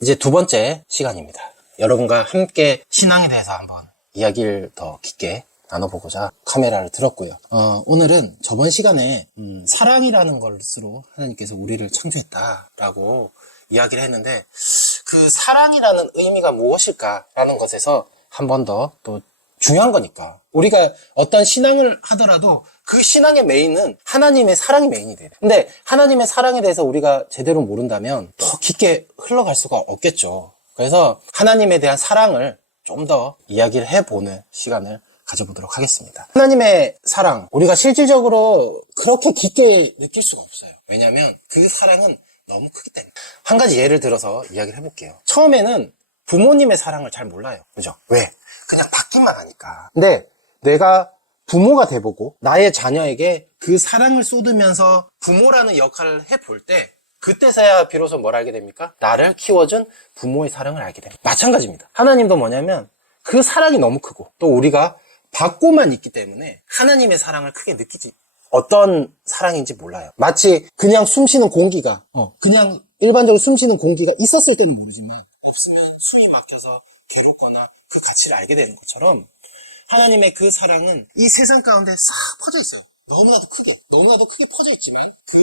이제 두 번째 시간입니다. 여러분과 함께 신앙에 대해서 한번 이야기를 더 깊게 나눠보고자 카메라를 들었고요. 오늘은 저번 시간에 사랑이라는 것으로 하나님께서 우리를 창조했다라고 이야기를 했는데, 그 사랑이라는 의미가 무엇일까라는 것에서 한 번 더 또 중요한 거니까, 우리가 어떤 신앙을 하더라도 그 신앙의 메인은 하나님의 사랑이 메인이 돼요. 근데 하나님의 사랑에 대해서 우리가 제대로 모른다면 더 깊게 흘러갈 수가 없겠죠. 그래서 하나님에 대한 사랑을 좀 더 이야기를 해보는 시간을 가져보도록 하겠습니다. 하나님의 사랑, 우리가 실질적으로 그렇게 깊게 느낄 수가 없어요. 왜냐하면 그 사랑은 너무 크기 때문에. 한 가지 예를 들어서 이야기를 해볼게요. 처음에는 부모님의 사랑을 잘 몰라요. 그죠? 왜? 그냥 받기만 하니까. 근데 내가 부모가 돼보고 나의 자녀에게 그 사랑을 쏟으면서 부모라는 역할을 해볼 때, 그때서야 비로소 뭘 알게 됩니까? 나를 키워준 부모의 사랑을 알게 됩니다. 마찬가지입니다. 하나님도 뭐냐면 그 사랑이 너무 크고, 또 우리가 받고만 있기 때문에 하나님의 사랑을 크게 느끼지, 어떤 사랑인지 몰라요. 마치 그냥 숨쉬는 공기가, 그냥 일반적으로 숨쉬는 공기가 있었을 때는 모르지만 없으면 숨이 막혀서 괴롭거나 그 가치를 알게 되는 것처럼, 하나님의 그 사랑은 이 세상 가운데 싹 퍼져 있어요. 너무나도 크게 퍼져 있지만 그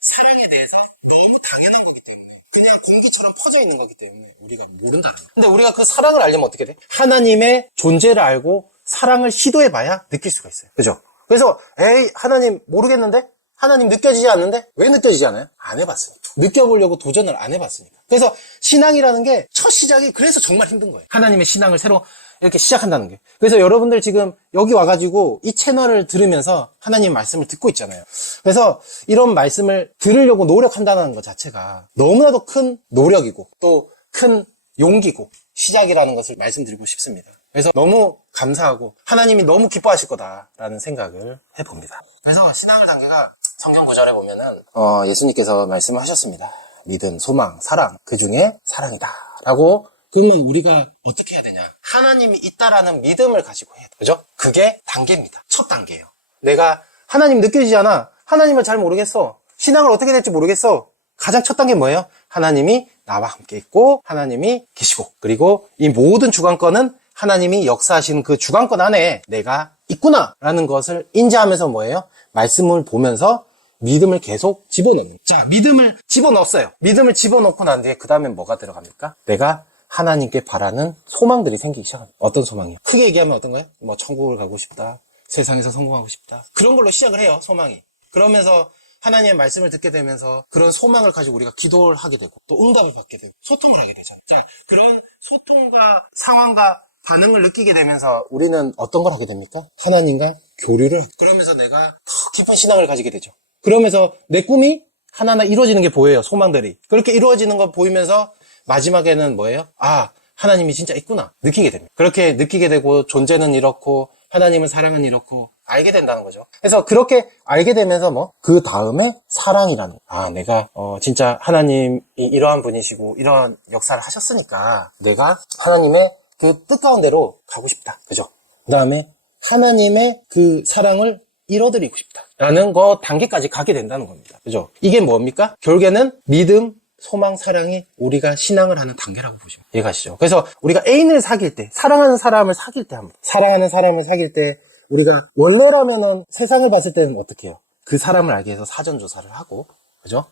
사랑에 대해서 너무 당연한 거기 때문에, 그냥 공기처럼 퍼져 있는 거기 때문에 우리가 모른다는 거예요. 근데 우리가 그 사랑을 알려면 어떻게 돼? 하나님의 존재를 알고 사랑을 시도해봐야 느낄 수가 있어요. 그죠? 그래서 에이, 하나님 모르겠는데? 하나님 느껴지지 않는데? 왜 느껴지지 않아요? 안 해봤으니까. 느껴보려고 도전을 안 해봤으니까. 그래서 신앙이라는 게 첫 시작이 그래서 정말 힘든 거예요. 하나님의 신앙을 새로 이렇게 시작한다는 게. 그래서 여러분들 지금 여기 와가지고 이 채널을 들으면서 하나님 말씀을 듣고 있잖아요. 그래서 이런 말씀을 들으려고 노력한다는 것 자체가 너무나도 큰 노력이고 또 큰 용기고 시작이라는 것을 말씀드리고 싶습니다. 그래서 너무 감사하고 하나님이 너무 기뻐하실 거다라는 생각을 해봅니다. 그래서 신앙을 단계가 성경 구절에 보면은 예수님께서 말씀하셨습니다. 믿음, 소망, 사랑, 그 중에 사랑이다 라고. 그러면 우리가 어떻게 해야 되냐? 하나님이 있다라는 믿음을 가지고 해야 돼. 그죠? 그게 단계입니다. 첫 단계예요. 내가 하나님 느껴지지 않아. 하나님을 잘 모르겠어. 신앙을 어떻게 될지 모르겠어. 가장 첫 단계 뭐예요? 하나님이 나와 함께 있고 하나님이 계시고, 그리고 이 모든 주관권은 하나님이 역사하시는 그 주관권 안에 내가 있구나 라는 것을 인지하면서 뭐예요? 말씀을 보면서 믿음을 계속 집어넣는. 자, 믿음을 집어넣었어요. 믿음을 집어넣고 난 뒤에 그 다음엔 뭐가 들어갑니까? 내가 하나님께 바라는 소망들이 생기기 시작합니다. 어떤 소망이요? 크게 얘기하면 어떤 거예요? 뭐 천국을 가고 싶다, 세상에서 성공하고 싶다, 그런 걸로 시작을 해요. 소망이. 그러면서 하나님의 말씀을 듣게 되면서 그런 소망을 가지고 우리가 기도를 하게 되고 또 응답을 받게 되고 소통을 하게 되죠. 자, 그런 소통과 상황과 반응을 느끼게 되면서 우리는 어떤 걸 하게 됩니까? 하나님과 교류를. 그러면서 내가 더 깊은 신앙을 가지게 되죠. 그러면서 내 꿈이 하나하나 이루어지는 게 보여요. 소망들이. 그렇게 이루어지는 거 보이면서 마지막에는 뭐예요? 아, 하나님이 진짜 있구나 느끼게 됩니다. 그렇게 느끼게 되고 존재는 이렇고 하나님은 사랑은 이렇고 알게 된다는 거죠. 그래서 그렇게 알게 되면서 그 다음에 사랑이라는, 내가 진짜 하나님이 이러한 분이시고 이러한 역사를 하셨으니까 내가 하나님의 그 뜻 가운데로 가고 싶다. 그죠? 그 다음에 하나님의 그 사랑을 이뤄드리고 싶다 라는 거 단계까지 가게 된다는 겁니다. 그죠? 이게 뭡니까? 결국에는 믿음, 소망, 사랑이 우리가 신앙을 하는 단계라고 보시면 이해가시죠? 그래서 우리가 애인을 사귈 때, 사랑하는 사람을 사귈 때 사랑하는 사람을 사귈 때 우리가 원래라면은 세상을 봤을 때는 어떻게 해요? 그 사람을 알기 위해서 사전 조사를 하고, 그죠?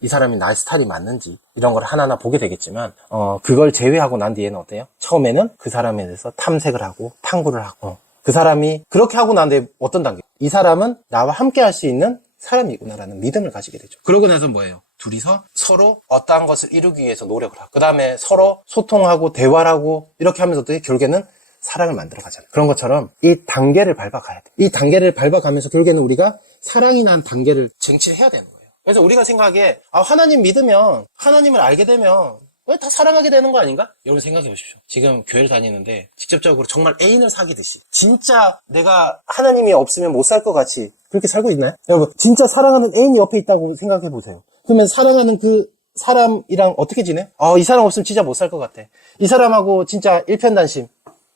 이 사람이 나 스타일이 맞는지 이런 걸 하나하나 보게 되겠지만, 그걸 제외하고 난 뒤에는 어때요? 처음에는 그 사람에 대해서 탐색을 하고 탐구를 하고, 그 사람이 그렇게 하고 난 뒤에 어떤 단계? 이 사람은 나와 함께 할 수 있는 사람이구나라는 믿음을 가지게 되죠. 그러고 나서 뭐예요? 둘이서 서로 어떠한 것을 이루기 위해서 노력을 하고, 그 다음에 서로 소통하고 대화를 하고 이렇게 하면서 또 결국에는 사랑을 만들어 가잖아요. 그런 것처럼 이 단계를 밟아가야 돼. 이 단계를 밟아가면서 결국에는 우리가 사랑이라는 단계를 쟁취를 해야 되는 거예요. 그래서 우리가 생각하기에 하나님 믿으면, 하나님을 알게 되면 왜 다 사랑하게 되는 거 아닌가? 여러분 생각해 보십시오. 지금 교회를 다니는데 직접적으로 정말 애인을 사귀듯이 진짜 내가 하나님이 없으면 못 살 것 같이 그렇게 살고 있나요? 여러분 진짜 사랑하는 애인이 옆에 있다고 생각해 보세요. 그러면 사랑하는 그 사람이랑 어떻게 지내? 이 사람 없으면 진짜 못 살 것 같아. 이 사람하고 진짜 일편단심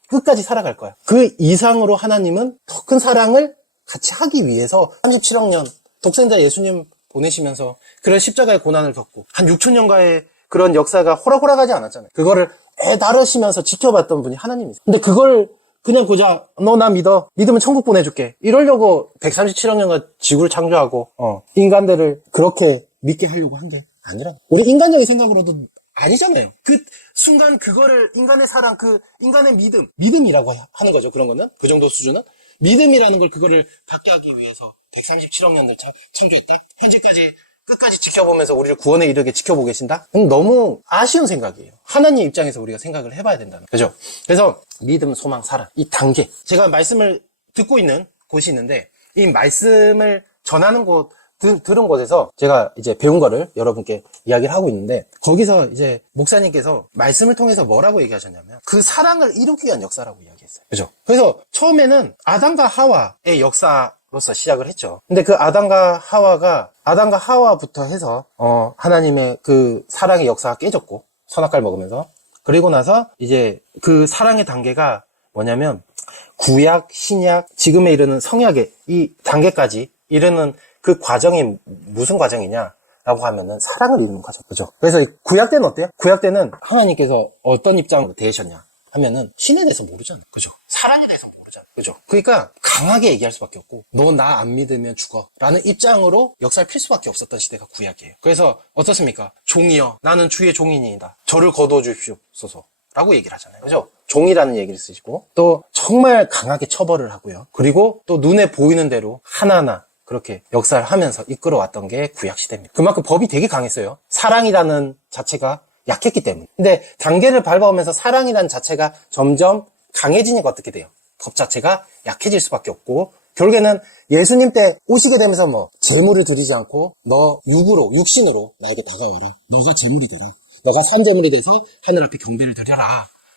끝까지 살아갈 거야. 그 이상으로 하나님은 더 큰 사랑을 같이 하기 위해서 37억 년 독생자 예수님 보내시면서 그런 십자가의 고난을 겪고 한 6천 년가의 그런 역사가 호락호락하지 않았잖아요. 그거를 애다르시면서 지켜봤던 분이 하나님이세요. 근데 그걸 그냥 고작 너 나 믿어, 믿으면 천국 보내줄게 이러려고 137억 년간 지구를 창조하고 인간들을 그렇게 믿게 하려고 한 게 아니라, 우리 인간적인 생각으로도 아니잖아요. 그 순간 그거를 인간의 사랑, 그 인간의 믿음이라고 하는 거죠. 그런 거는 그 정도 수준은 믿음이라는 걸, 그거를 갖게 하기 위해서 137억 년을 창조했다. 현재까지 끝까지 지켜보면서 우리를 구원에 이르게 지켜보고 계신다? 너무 아쉬운 생각이에요. 하나님 입장에서 우리가 생각을 해봐야 된다는 거죠. 그래서 믿음, 소망, 사랑, 이 단계, 제가 말씀을 듣고 있는 곳이 있는데, 이 말씀을 전하는 곳, 들은 곳에서 제가 이제 배운 거를 여러분께 이야기를 하고 있는데, 거기서 이제 목사님께서 말씀을 통해서 뭐라고 얘기하셨냐면, 그 사랑을 이루기 위한 역사라고 이야기했어요. 그죠? 그래서 처음에는 아담과 하와의 역사로서 시작을 했죠. 근데 그 아담과 하와부터 해서 하나님의 그 사랑의 역사가 깨졌고, 선악과를 먹으면서, 그리고 나서 이제 그 사랑의 단계가 뭐냐면 구약, 신약, 지금에 이르는 성약의 이 단계까지 이르는 그 과정이 무슨 과정이냐라고 하면은 사랑을 이루는 과정. 그죠? 그래서 구약 때는 어때요? 구약 때는 하나님께서 어떤 입장으로 대하셨냐 하면은 신에 대해서 모르잖아요. 그죠? 사랑에 대해서 모르잖아요. 그죠? 그러니까 강하게 얘기할 수밖에 없고, 너 나 안 믿으면 죽어 라는 입장으로 역사를 필 수밖에 없었던 시대가 구약이에요. 그래서 어떻습니까? 종이여 나는 주의 종이니이다, 저를 거두어 주십시옵소서 라고 얘기를 하잖아요. 그죠? 종이라는 얘기를 쓰시고, 또 정말 강하게 처벌을 하고요. 그리고 또 눈에 보이는 대로 하나하나 그렇게 역사를 하면서 이끌어왔던 게 구약시대입니다. 그만큼 법이 되게 강했어요. 사랑이라는 자체가 약했기 때문에. 근데 단계를 밟아오면서 사랑이라는 자체가 점점 강해지니까 어떻게 돼요? 법 자체가 약해질 수밖에 없고, 결국에는 예수님 때 오시게 되면서 뭐 제물을 드리지 않고 너 육신으로 나에게 다가와라, 너가 제물이 되라, 너가 산제물이 돼서 하늘 앞에 경배를 드려라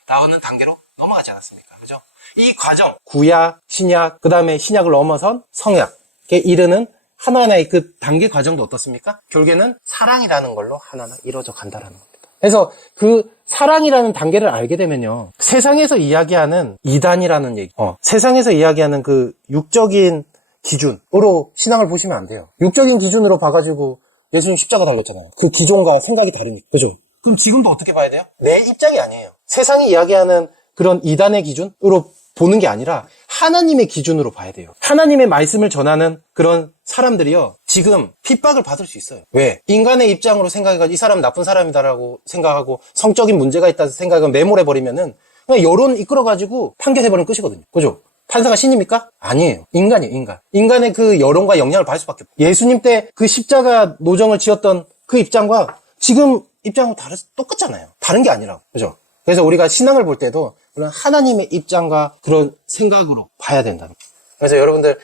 라는 단계로 넘어가지 않았습니까? 그죠? 이 과정, 구약, 신약, 그 다음에 신약을 넘어선 성약 이르는 하나하나의 그 단계 과정도 어떻습니까? 결국에는 사랑이라는 걸로 하나하나 이루어져 간다라는 겁니다. 그래서 그 사랑이라는 단계를 알게 되면요, 세상에서 이야기하는 이단이라는 얘기, 세상에서 이야기하는 그 육적인 기준으로 신앙을 보시면 안 돼요. 육적인 기준으로 봐가지고 예수님 십자가 달렸잖아요. 그 기존과 생각이 다르니까. 그죠? 그럼 지금도 어떻게 봐야 돼요? 내 입장이 아니에요. 세상이 이야기하는 그런 이단의 기준으로 보는 게 아니라 하나님의 기준으로 봐야 돼요. 하나님의 말씀을 전하는 그런 사람들이요, 지금 핍박을 받을 수 있어요. 왜? 인간의 입장으로 생각해가지고 이 사람 나쁜 사람이다라고 생각하고 성적인 문제가 있다 생각하고 매몰해버리면은 그냥 여론 이끌어가지고 판결해버리면 끝이거든요. 그죠? 판사가 신입니까? 아니에요. 인간이에요, 인간. 인간의 그 여론과 영향을 받을 수밖에 없어요. 예수님 때 그 십자가 노정을 지었던 그 입장과 지금 입장은 똑같잖아요. 다른 게 아니라고. 그죠? 그래서 우리가 신앙을 볼 때도 그런 하나님의 입장과 그런 생각으로 봐야 된다는 거예요. 그래서 여러분들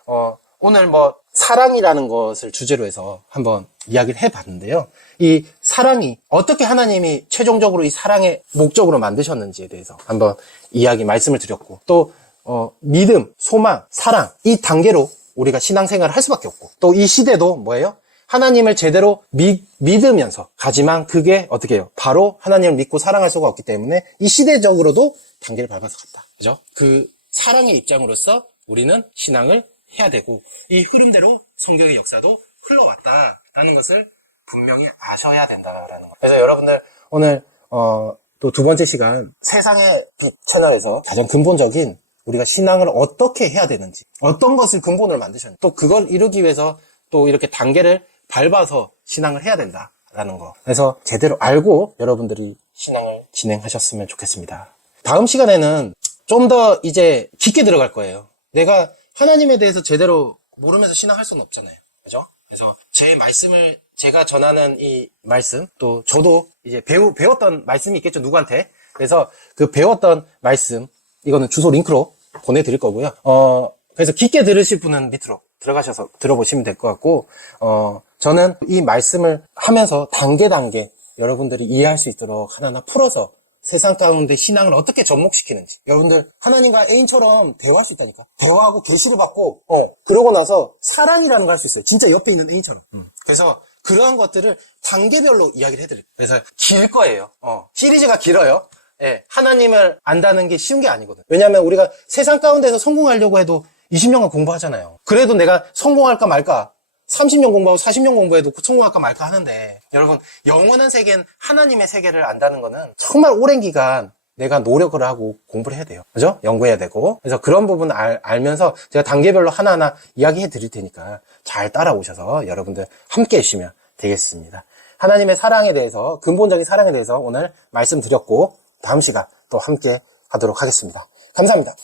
오늘 뭐 사랑이라는 것을 주제로 해서 한번 이야기를 해봤는데요. 이 사랑이 어떻게 하나님이 최종적으로 이 사랑의 목적으로 만드셨는지에 대해서 한번 말씀을 드렸고, 또 믿음, 소망, 사랑 이 단계로 우리가 신앙생활을 할 수밖에 없고, 또 이 시대도 뭐예요? 하나님을 제대로 믿으면서 가지만 그게 어떻게 해요? 바로 하나님을 믿고 사랑할 수가 없기 때문에 이 시대적으로도 단계를 밟아서 갔다. 그죠? 그 사랑의 입장으로서 우리는 신앙을 해야 되고, 이 흐름대로 성경의 역사도 흘러왔다라는 것을 분명히 아셔야 된다라는 거예요. 그래서 여러분들 오늘 또 두 번째 시간 세상의 빛 채널에서 가장 근본적인 우리가 신앙을 어떻게 해야 되는지, 어떤 것을 근본으로 만드셨는지, 또 그걸 이루기 위해서 또 이렇게 단계를 밟아서 신앙을 해야 된다라는 거. 그래서 제대로 알고 여러분들이 신앙을 진행하셨으면 좋겠습니다. 다음 시간에는 좀 더 이제 깊게 들어갈 거예요. 내가 하나님에 대해서 제대로 모르면서 신앙할 수는 없잖아요. 그죠? 그래서 제 말씀을, 제가 전하는 이 말씀, 또 저도 이제 배웠던 말씀이 있겠죠, 누구한테. 그래서 그 배웠던 말씀, 이거는 주소 링크로 보내드릴 거고요. 그래서 깊게 들으실 분은 밑으로 들어가셔서 들어보시면 될 것 같고, 저는 이 말씀을 하면서 단계 여러분들이 이해할 수 있도록 하나하나 풀어서 세상 가운데 신앙을 어떻게 접목시키는지, 여러분들 하나님과 애인처럼 대화할 수 있다니까. 대화하고 계시를 받고 그러고 나서 사랑이라는 걸 할 수 있어요. 진짜 옆에 있는 애인처럼. 그래서 그러한 것들을 단계별로 이야기를 해드릴게요. 그래서 길 거예요. 시리즈가 길어요. 예, 하나님을 안다는 게 쉬운 게 아니거든. 왜냐하면 우리가 세상 가운데서 성공하려고 해도 20년간 공부하잖아요. 그래도 내가 성공할까 말까 30년 공부하고 40년 공부해도 천국할까 말까 하는데, 여러분, 영원한 세계는 하나님의 세계를 안다는 거는 정말 오랜 기간 내가 노력을 하고 공부를 해야 돼요. 그죠? 연구해야 되고. 그래서 그런 부분 알면서 제가 단계별로 하나하나 이야기해 드릴 테니까 잘 따라오셔서 여러분들 함께 해주시면 되겠습니다. 하나님의 사랑에 대해서, 근본적인 사랑에 대해서 오늘 말씀드렸고, 다음 시간 또 함께 하도록 하겠습니다. 감사합니다.